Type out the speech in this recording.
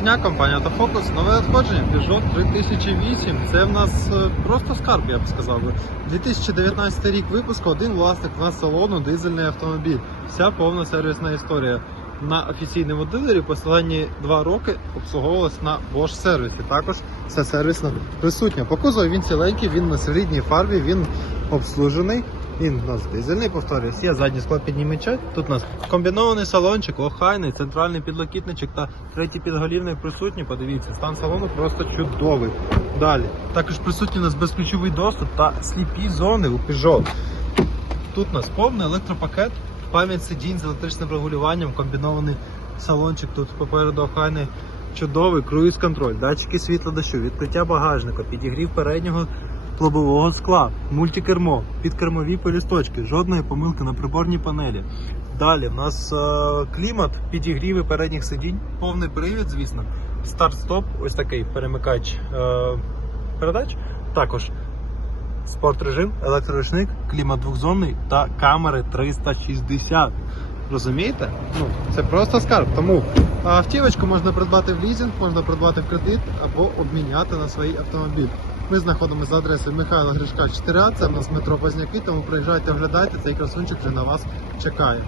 Дня, компанія Автофокус. Нове надходження Peugeot 3008. Це в нас е, просто скарб, я б сказав 2019 рік випуску, один власник у нас салону, дизельний автомобіль. Вся повна сервісна історія. На офіційному дилері останні два роки обслуговувалась на Bosch сервісі. Також вся сервісна присутня. По кузову він ціленький, він на рідній фарбі, він обслужений. Він у нас дизельний, повторюсь, є задній склад піднімача. Тут у нас комбінований салончик, охайний, центральний підлокітничок та третій підголівний присутній. Подивіться, стан салону просто чудовий. Далі. Також присутній у нас безключовий доступ та сліпі зони у Peugeot. Тут у нас повний електропакет, пам'ять сидінь з електричним регулюванням, комбінований салончик. Тут попереду охайний чудовий круїз-контроль, датчики світла дощу, відкриття багажника, підігрів переднього лобового скла, мультикермо, підкермові полісточки, жодної помилки на приборній панелі. Далі в нас е, клімат, підігріви передніх сидінь, повний привід, звісно. Старт-стоп, ось такий перемикач е, передач. Також спорт режим, електроручник, клімат двохзонний та камери 360. Розумієте? Ну, це просто скарб. Тому автівочку можна придбати в лізинг, можна придбати в кредит або обміняти на свій автомобіль. Ми знаходимося за адресою Михайла Гришка 4А, це в нас метро Позняки, тому приїжджайте, оглядайте, цей красунчик вже на вас чекає.